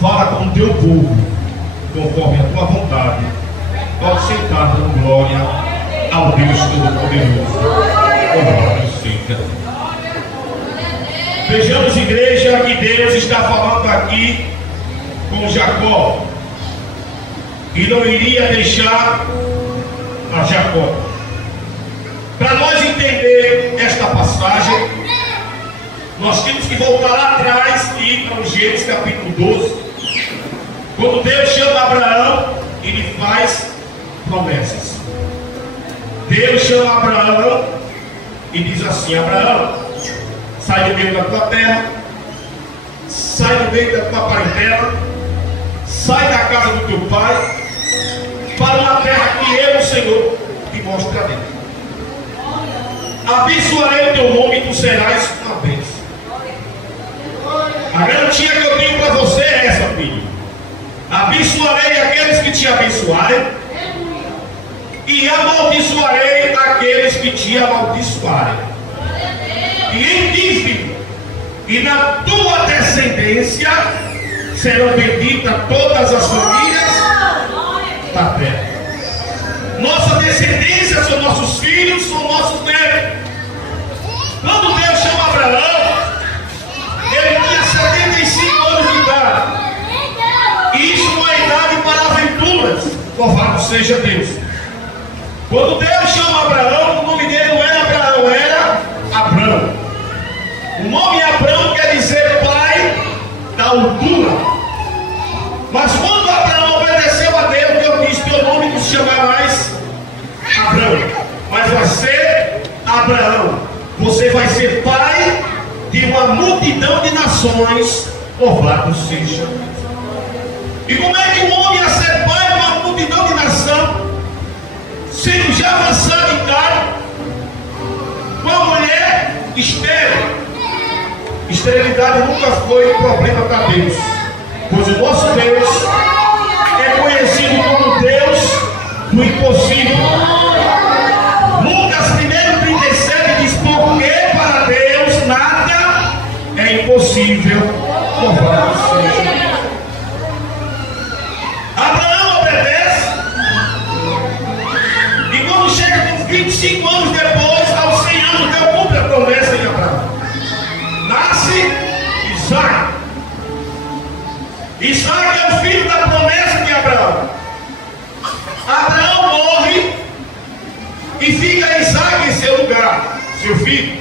Fala com o teu povo, conforme a tua vontade. Pode sentar com glória ao Deus Todo-Poderoso. Louvado seja. Vejamos, igreja, que Deus está falando aqui com Jacó, e não iria deixar a Jacó. Para nós entender esta passagem, nós temos que voltar lá atrás e ir para o Gênesis capítulo 12, quando Deus chama Abraão e lhe faz promessas. Deus chama Abraão e diz assim: Abraão, sai do meio da tua terra, sai do meio da tua parentela, sai da casa do teu pai, para uma terra que eu, o Senhor, te mostrarei. Abençoarei o teu nome e tu serás uma bênção. A garantia que eu tenho para você é essa, filho. Abençoarei aqueles que te abençoarem, e amaldiçoarei aqueles que te amaldiçoarem. E ele diz, filho, e na tua descendência serão benditas todas as famílias da terra. Nossa descendência são nossos filhos, são nossos netos. Quando Deus chama Abraão, ele tinha 75 anos de idade. E isso não é idade para aventuras. Louvado seja Deus. Quando Deus chama Abraão, o nome dele não era Abraão, era Abrão. O nome Abrão quer dizer pai da altura. Mas quando Abraão obedeceu a Deus, Deus disse: teu nome não se chama mais Abrão, mas vai ser Abraão. Você vai ser pai de uma multidão de nações. Louvado seja. E como é que um homem ia ser pai de uma multidão de nação, sendo já avançado em idade, com a mulher estéril? Esterilidade nunca foi problema para Deus, pois o nosso Deus é conhecido como Deus do impossível. Lucas 1:37 diz: porque para Deus nada é impossível. Louvado seja. Abraão obedece, e quando chega com 25 anos depois, aos 100 anos, Deus cumpre a promessa de Abraão. Nasce Isaac. Isaac é o filho da promessa de Abraão. Abraão morre e fica Isaac em seu lugar, seu filho.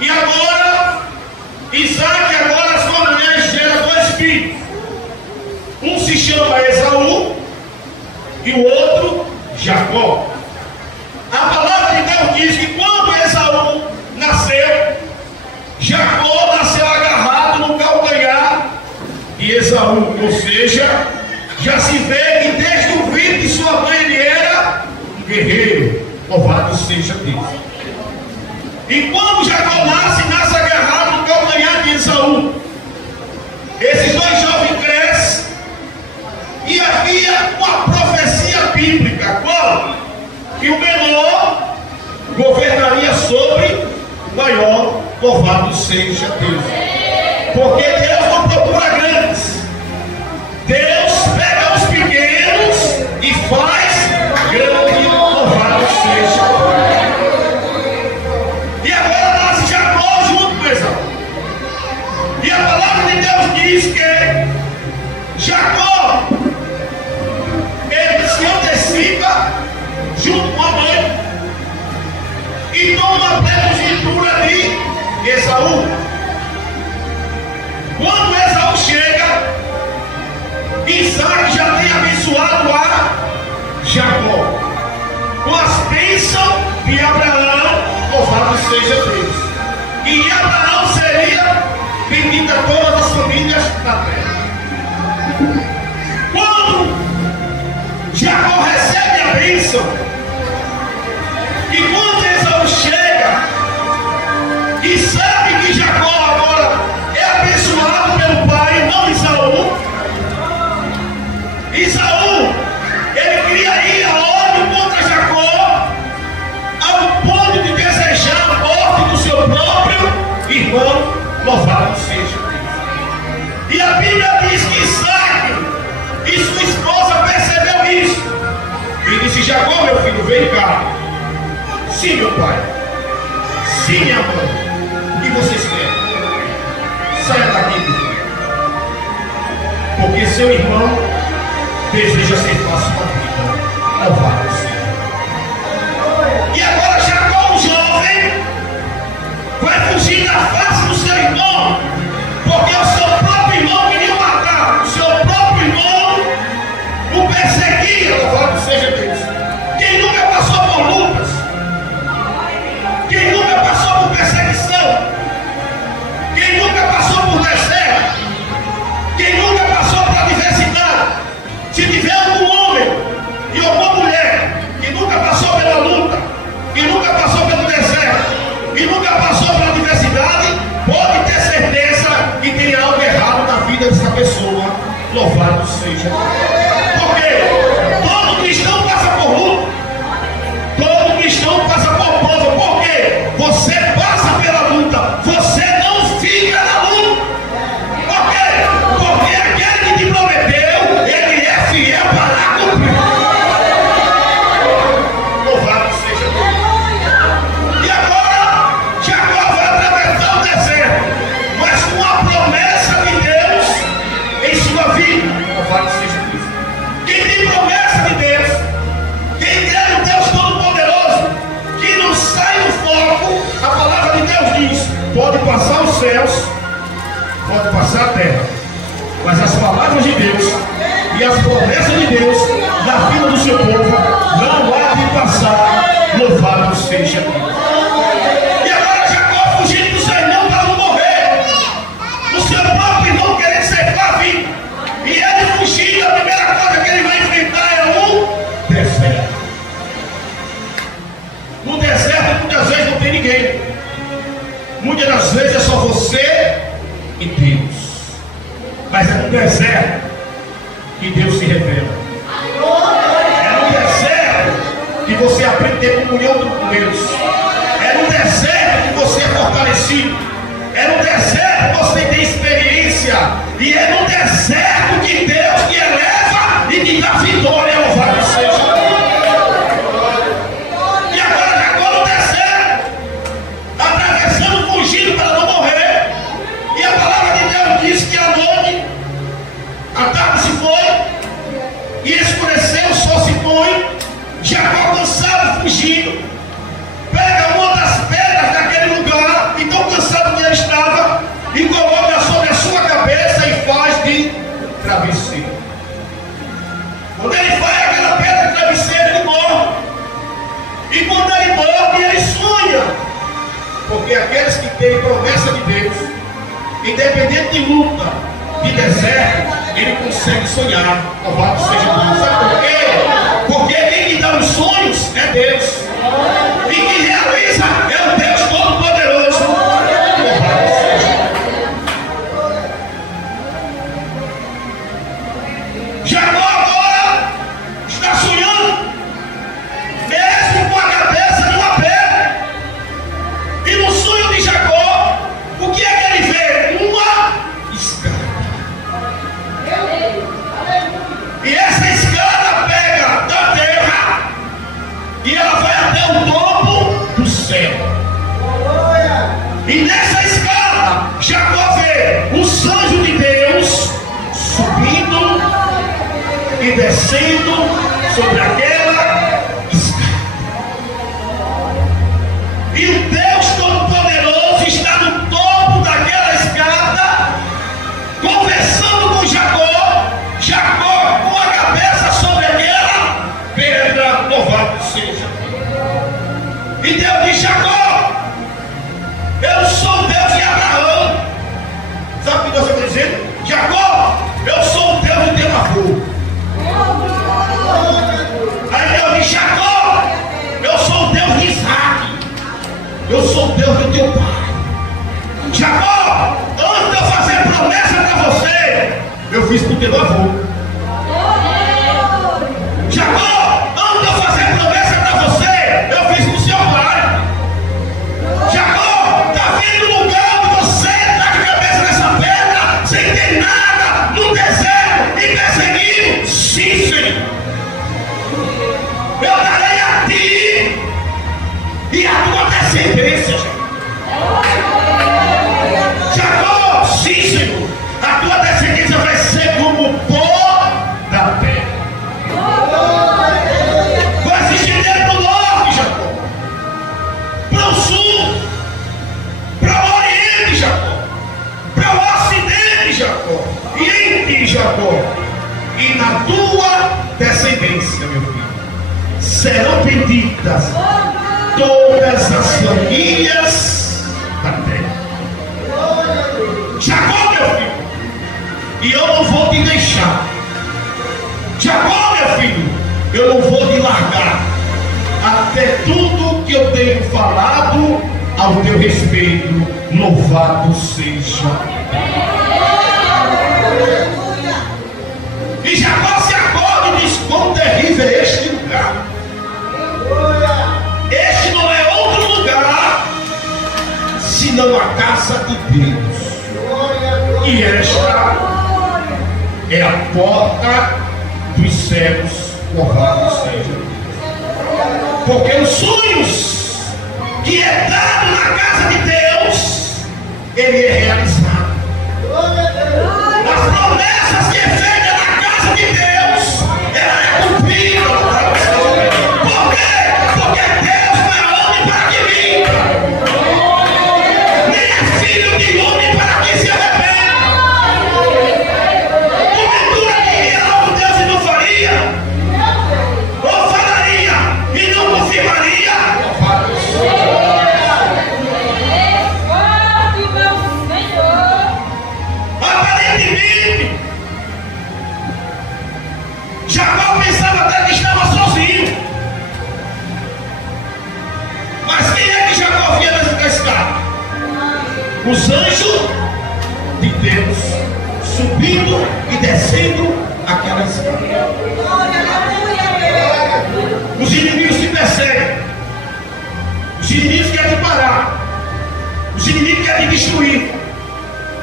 E agora, Isaac, a sua mulher gera dois filhos. Um se chama Esaú e o outro Jacó. A palavra de Deus diz que quando Esaú nasceu, Jacó nasceu agarrado no calcanhar de Esaú. Ou seja, já se vê que desde o ventre de sua mãe ele era um guerreiro. Louvado seja Deus. E quando Jacó nasce agarrado no calcanhar de Esaú. Esses dois jovens crescem, e havia uma profecia bíblica, qual? Que o menor governaria sobre o maior. Louvado seja Deus. Porque Deus não procura grandes. Deus pega os pequenos e faz grande. Louvado seja. E agora nasce Jacó junto com Esaú. E a palavra de Deus diz que Jacó, ele se antecipa junto com a mãe e toma a primogenitura de Esaú. Quando Esaú chega, Isaac já tem abençoado a Jacó com as bênçãos de Abraão. Louvado seja Deus. E em Abraão seria bendita todas as famílias da terra. Quando Jacó recebe a bênção, e quando Esaú chega e sabe que Jacó agora é abençoado pelo pai, não Esaú, ele queria ir a ódio contra Jacó, ao ponto de desejar a morte do seu próprio irmão. Louvado seja Deus. Bíblia diz que Isaac e sua esposa percebeu isso. E disse: Jacó, meu filho, vem cá. Sim, meu pai. Sim, minha mãe. O que vocês querem? Saia daqui, meu filho. Porque seu irmão deseja ser fácil uma vida. Louvado seja. E agora Jacó, um jovem, vai fugir da face do seu irmão, porque o seu próprio irmão queria matar. O seu próprio irmão o perseguia. Louvado seja Deus. Quem nunca passou por lutas? Quem nunca passou por perseguição? Quem nunca passou por deserto? Quem nunca passou por adversidade? Se tiver algum homem e alguma mulher que nunca passou pela luta, que nunca passou pelo deserto, que nunca passou pela adversidade, pode ter certeza que tem algo errado na vida dessa pessoa. Louvado seja. Porque todo cristão passa por luta, todo cristão passa por prova. Por quê? Você passa pela luta, você não fica na luta. Por quê? Porque aquele que te prometeu, ele é fiel para cumprir. Louvado seja Deus. E agora, Jacó vai atravessar o deserto, mas com a promessa de Deus em sua vida. Louvado seja Deus. Quem tem promessa de Deus, quem crê no Deus Todo-Poderoso, que não sai do foco, a palavra de Deus diz: pode passar os céus, pode passar a terra, mas as palavras de Deus e as promessas de Deus na vida do seu povo não há de passar. Louvado seja Deus. E agora Jacó fugindo do seu irmão para não morrer, o seu próprio irmão querendo ceifar a vida, e ele fugindo, a primeira coisa que ele vai enfrentar é um deserto. No deserto muitas vezes não tem ninguém, muitas das vezes é só você e Deus. Mas é no deserto que Deus se revela. É no deserto que você aprende a ter comunhão com Deus. É no deserto que você é fortalecido. É no deserto que você tem experiência. E é no deserto que Deus te eleva e te dá vitória. Louvado seja. E agora no deserto, atravessando, fugindo para não morrer. E a palavra de Deus diz que à noite, a tarde se foi, e escureceu, o sol se põe. Jacó, cansado, fugindo, pega uma das pedras daquele lugar, e tão cansado que ele estava, e coloca sobre a sua cabeça e faz de travesseiro. Quando ele faz aquela pedra de travesseiro, ele morre. E quando ele morre, ele sonha. Porque aqueles que têm promessa de Deus, independente de luta, de deserto, ele consegue sonhar. Louvado seja Deus. Sabe por quê? Porque quem lhe dá os sonhos é Deus. E quem realiza é o Deus Todo-Poderoso. Louvado seja. Jacó agora está sonhando, mesmo com a cabeça de uma pedra. E no sonho de Jacó, o que é que ele vê? Uma escada. E essa escada pega da terra e ela vai até o topo do céu. E nessa escada, Jacó vê os anjos de Deus subindo e descendo sobre aquela escada. E o Deus Todo-Poderoso está no topo daquela escada, conversando com Jacó. Jacó com a cabeça sobre aquela pedra. Louvado seja. E Deus diz: Jacó, eu sou o Deus de Abraão. Sabe o que Deus está dizendo? Jacó, eu sou o Deus de teu avô. Aí Deus diz: Jacó, eu sou o Deus de Isaac. Eu sou o Deus do teu pai. Jacó, antes de eu fazer promessa para você, eu fiz para o teu avô. Jacó, antes de eu fazer promessa para você, eu fiz para o seu pai. Jacó, está vendo o lugar onde você está com a cabeça nessa pedra, sem ter nada, Jacó, e na tua descendência, meu filho, serão benditas todas as famílias da terra. Jacó, meu filho, e eu não vou te deixar. Jacó, meu filho, eu não vou te largar até tudo que eu tenho falado ao teu respeito, louvado seja. E Jacó se acorda e diz: quão terrível é este lugar. Este não é outro lugar senão a casa de Deus. E esta é a porta dos céus, louvado seja. Porque os sonhos que é dado na casa de Deus, ele é realizado. As promessas que é feita na casa de Deus, ela é cumprida. Por quê? Porque Deus não é homem para que minta, nem é filho de homem para que se arrependa. Porventura diria algo Deus e não faria, ou falaria e não confirmaria. Aparentemente, Jacó pensava até que estava sozinho. Mas quem é que Jacó via nessa escada? Os anjos de Deus subindo e descendo aquela escada. Os inimigos te perseguem. Os inimigos querem te parar. Os inimigos querem te destruir.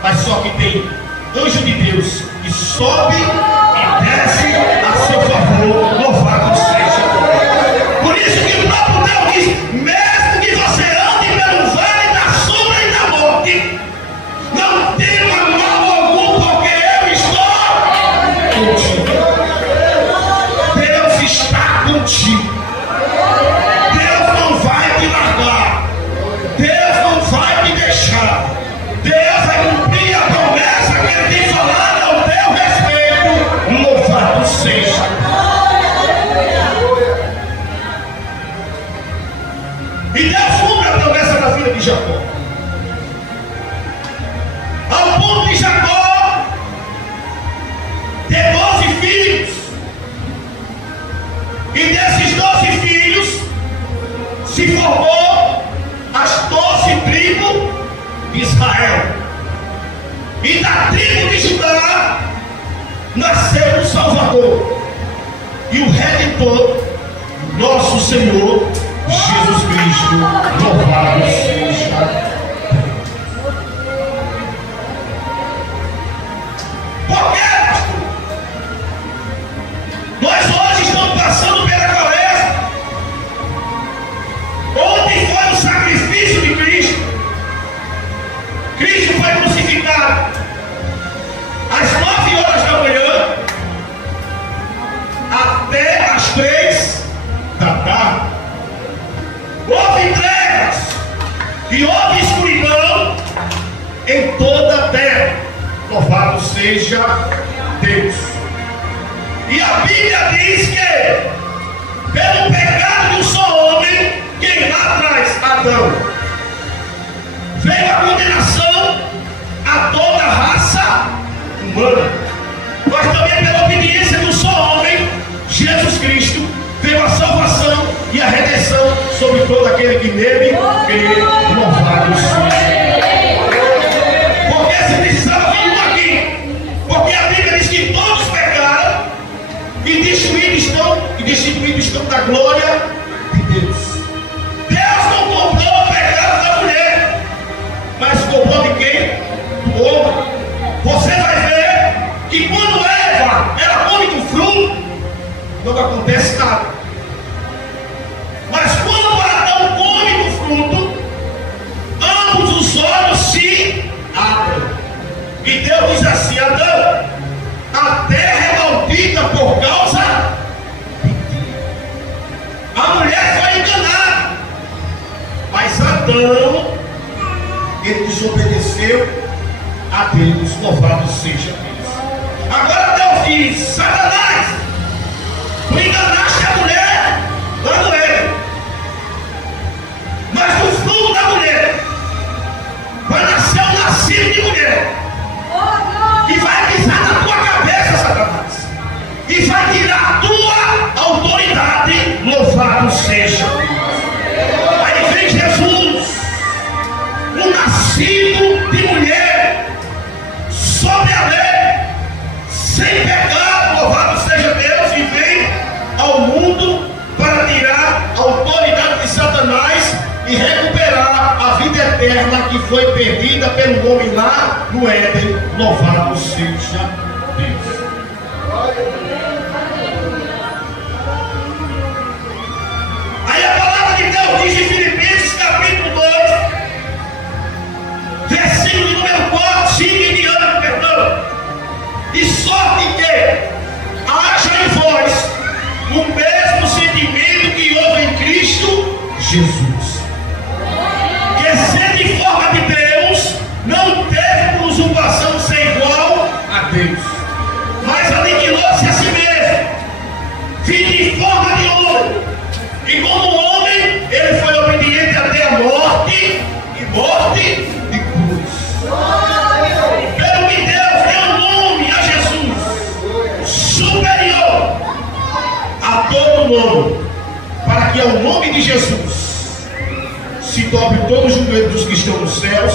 Mas só que tem anjo de Deus que sobe e desce a seu favor, louvado seja. Por isso que o próprio Deus diz: mesmo que você ande pelo vale da sombra e da morte, não tema mal algum, porque eu estou contigo. Deus está contigo. Deus não vai te largar. Deus não vai te deixar. Deus vai cumprir a promessa que ele tem falado ao teu respeito, louvado seja. E Deus cumpre a promessa da vida de Jacó, ao ponto de Jacó ter 12 filhos, e desses 12 filhos se formou as 12 tribos de Israel. E da tribo de Judá nasceu o Salvador e o Redentor, nosso Senhor Jesus Cristo, louvado seja. Por quê, pastor? Nós hoje estamos passando pela quaresma. Ontem foi o sacrifício de Cristo. Cristo foi crucificado às 9 horas da manhã até às 3 da tarde. Houve trevas e houve escuridão em toda a terra. Louvado seja Deus. E a Bíblia diz que pelo pecado de um só homem, quem lá atrás, Adão, veio a condenação a toda a raça humana. Mas também pela obediência de um só homem, Jesus Cristo, veio a salvação e a redenção sobre todo aquele que nele crê. Louvado seja. Porque se precisava vir um aqui, porque a Bíblia diz que todos pecaram e destituídos estão da glória de Deus. Deus não comprou o pecado da mulher, mas comprou de quem? Do homem. Você vai ver que quando Eva ela come do fruto, não acontece nada. Mas quando Adão come do fruto, ambos os olhos se abrem. E Deus diz assim: Adão, a terra é maldita por causa de ti. A mulher foi enganada, mas Adão, ele desobedeceu a Deus. Louvado seja Deus. Agora de Satanás, tu enganaste a mulher lá no Éden, mas do fruto da mulher vai nascer um nascido de mulher, e vai pisar na tua cabeça, Satanás, e vai tirar a tua autoridade. Louvado seja. Aí vem Jesus, um nascido de mulher, sobre a lei, sem pecado, louvado seja Deus, e vem ao mundo para tirar a autoridade de Satanás e recuperar a vida eterna que foi perdida pelo homem lá no Éden. Louvado seja Deus. Aí a palavra de Deus diz em Filipenses capítulo 2, versículo número 4, 5 e diante, perdão. De sorte que haja em vós o mesmo sentimento que houve em Cristo Jesus, que sendo em forma de Deus, não teve por usurpação ser igual a Deus, mas aniquilou-se a si mesmo, vindo em forma de homem, e como homem, ele foi obediente até a morte, e morte de cruz. Pelo que Deus deu um nome a Jesus, superior a todo nome, para que ao nome de Jesus se dobre todo o joelho dos que estão nos céus,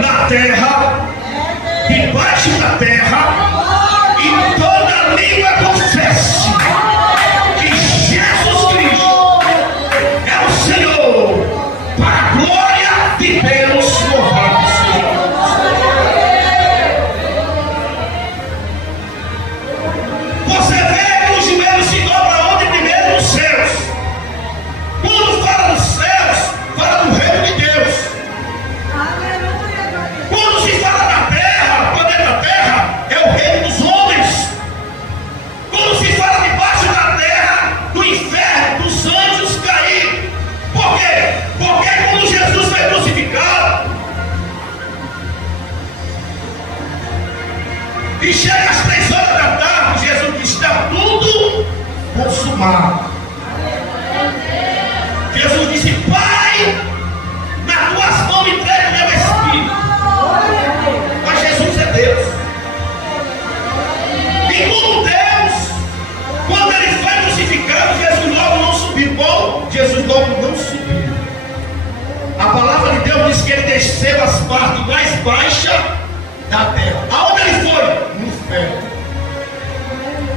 na terra, debaixo da terra, e toda língua confesse que Jesus Cristo é o Senhor, para a glória de Deus. Louvado seja Deus. Você vê que os joelhos se dobram onde? Primeiro nos céus. Quando fala nos céus, fala do reino de Deus. Quando se fala da terra, planeta Terra, é o reino dos homens. Quando se fala debaixo da terra, do inferno, dos anjos caídos. Por quê? Porque quando Jesus foi crucificado e chega às 3 horas da tarde, Jesus diz: está tudo consumado. Jesus disse: Pai, nas tuas mãos entrego meu espírito. Mas Jesus é Deus. E como Deus, quando ele foi crucificado, Jesus logo não subiu. Bom, Jesus logo não subiu. A palavra de Deus diz que ele desceu as partes mais baixas da terra. Aonde ele foi? No inferno.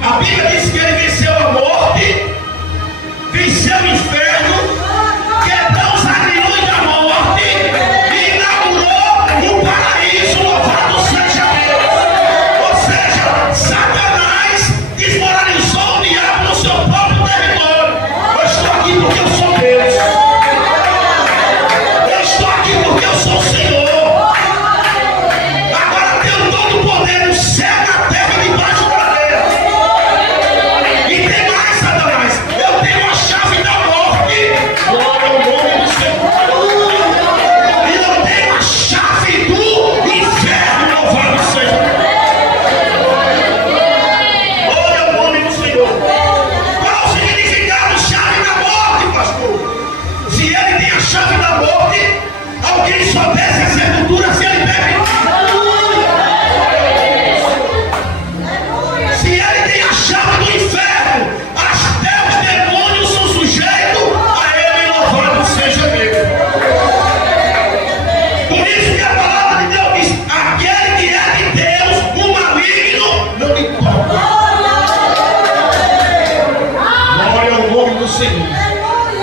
A Bíblia diz que ele venceu a morte, venceu o inferno, quebrou os aguilhões da morte e inaugurou o paraíso. Louvado seja Deus. Ou seja, Satanás desmoralizou o diabo no seu próprio território. Eu estou aqui porque eu sou Deus. Eu estou aqui porque eu sou o Senhor. Agora tenho todo o poder no céu, na terra e debaixo da terra. E tem mais, Satanás. Eu tenho a chave da morte. Glória ao nome do Senhor. E eu tenho a chave do inferno. Louvado seja Deus. Glória ao nome do Senhor. Qual o significado chave da morte, pastor? Se ele tem a chave da morte, alguém soubesse a sepultura se ele bebe. Se ele tem a chave do inferno, até os demônios são sujeitos a ele. Louvado seja Deus. Por isso que a palavra de Deus diz: aquele que é de Deus, o maligno não lhe toca. Glória ao nome do Senhor.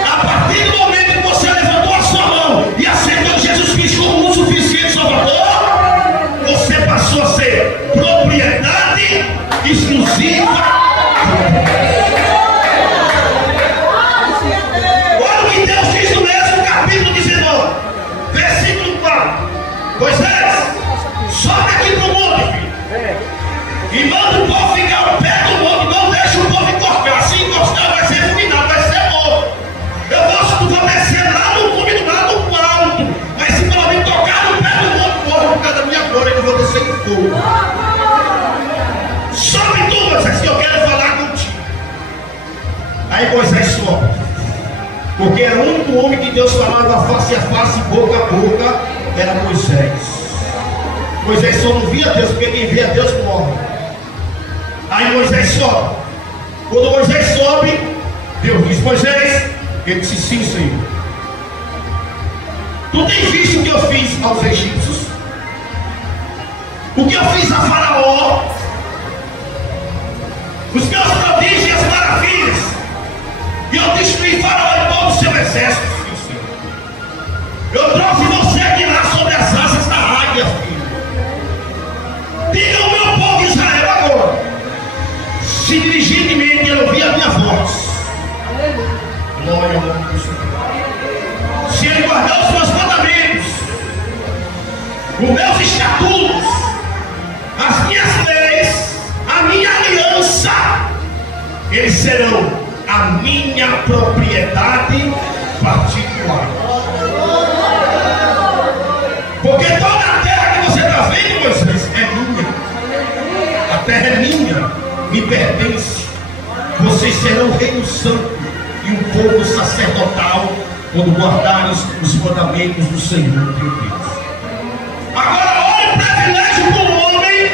A partir do momento que você levantou a sua mão e aceitou Jesus Cristo como o suficiente Salvador, você passou a ser propriedade exclusiva. Olha o que Deus diz no mesmo capítulo 19, versículo 4. Moisés, sobe aqui para o monte, filho, e manda o povo ficar ao pé do monte. Não deixa o povo encorcar. Se encostar, vai ser fulminado, vai ser morto. Tu vai descer lá no cume do lado do alto, mas se pelo menos tocar no pé do monte, morre por causa da minha glória, que eu vou descer em fogo. Aí Moisés sobe, porque era o único homem que Deus falava face a face, boca a boca, era Moisés. Moisés só não via Deus, porque quem via Deus morre. Aí Moisés sobe. Quando Moisés sobe, Deus diz: Moisés. Ele disse: sim, Senhor. Tu tens visto o que eu fiz aos egípcios? O que eu fiz a Faraó? Os meus prodígios e as maravilhas. E eu destruí Faraó e todo o seu exército, filho. Eu trouxe você aqui lá sobre as asas da águia, filho. Diga ao meu povo Israel agora, se dirigir de mim e ele ouvir a minha voz. Glória ao nome do Senhor. Se ele guardar os meus mandamentos, os meus estatutos, as minhas leis, a minha aliança, eles serão a minha propriedade particular. Porque toda a terra que você está vendo, Moisés, é minha. A terra é minha, me pertence. Vocês serão o reino santo e um povo sacerdotal quando guardarem os mandamentos do Senhor teu Deus. Agora olha o privilégio para o homem,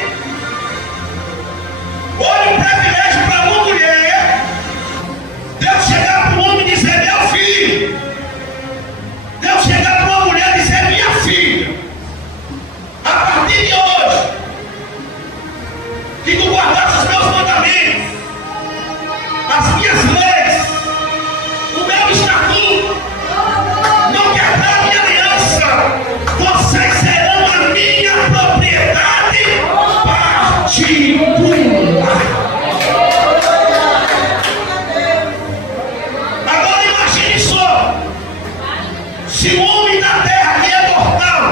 olha o privilégio para uma mulher. Deus chegar para um homem e dizer: meu filho. Deus chegar para uma mulher e dizer: minha filha, a partir de hoje, que tu guardasse os meus mandamentos, as minhas leis, o meu estatuto, não quebrar minha aliança, vocês serão a minha propriedade particular. Agora imagine só, se o homem da terra que é mortal,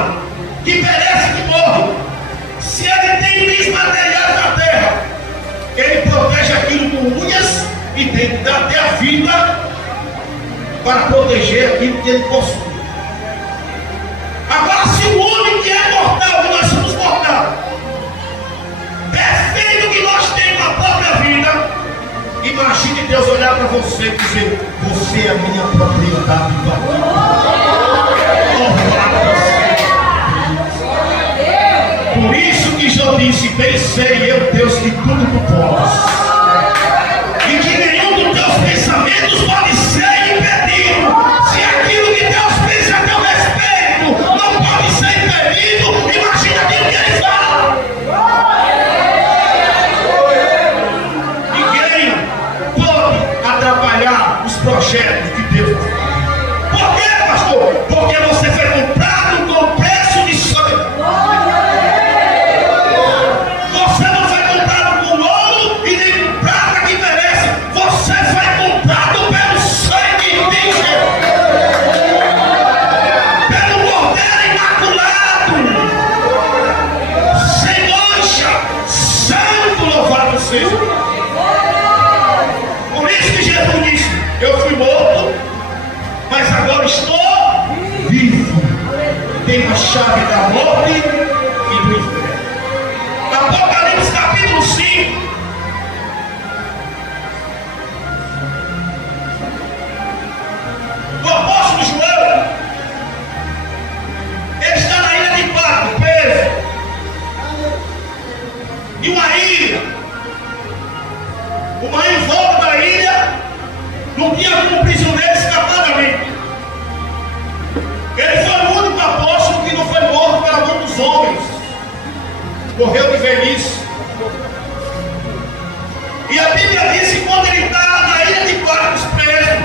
que perece, que morre, se ele tem bens materiais da terra, ele protege aquilo com unhas e tem que dar até a vida para proteger aquilo que ele possui. Agora, se o homem que é mortal, que nós somos mortais, defende o que nós temos na própria vida, imagine Deus olhar para você e dizer: você é a minha propriedade particular. Por isso que Jó disse: bem sei eu, Deus, que tudo tu podes, e que nenhum dos teus pensamentos pode ser impedido. Se aquilo que Deus pensa a teu respeito não pode ser impedido, imagina aquilo que ele fala. Ninguém pode atrapalhar os projetos de Deus. Por quê, pastor? Porque você foi comprado com preço de sangue. Você não foi comprado com ouro e nem com prata que merece. Você foi comprado pelo sangue de Jesus, pelo Cordeiro imaculado, sem mancha, santo, louvado seja. Por isso que Jesus disse: eu fui morto, mas agora estou vivo. Tenho a chave da morte e do inferno. Apocalipse capítulo 5. O apóstolo João, ele está na ilha de Patmos, preso. E uma ilha em volta da ilha, não tinha como prisioneiro escapar dali. Ele foi o único apóstolo que não foi morto para muitos homens. Morreu de velhice. E a Bíblia diz que quando ele está na ilha de Patmos preso,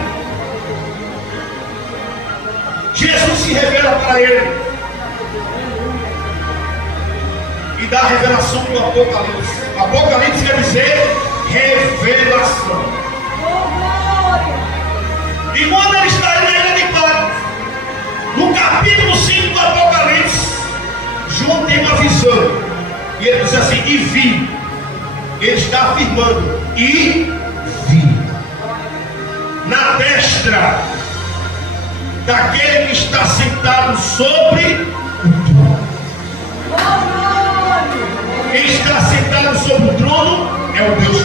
Jesus se revela para ele e dá a revelação do Apocalipse. Apocalipse quer dizer revelação. E quando ele está na ilha de Patmos, no capítulo 5 do Apocalipse, João tem uma visão. E ele diz assim: e vi. Ele está afirmando: e vi. Na destra daquele que está sentado sobre o trono. Quem está sentado sobre o trono é o Deus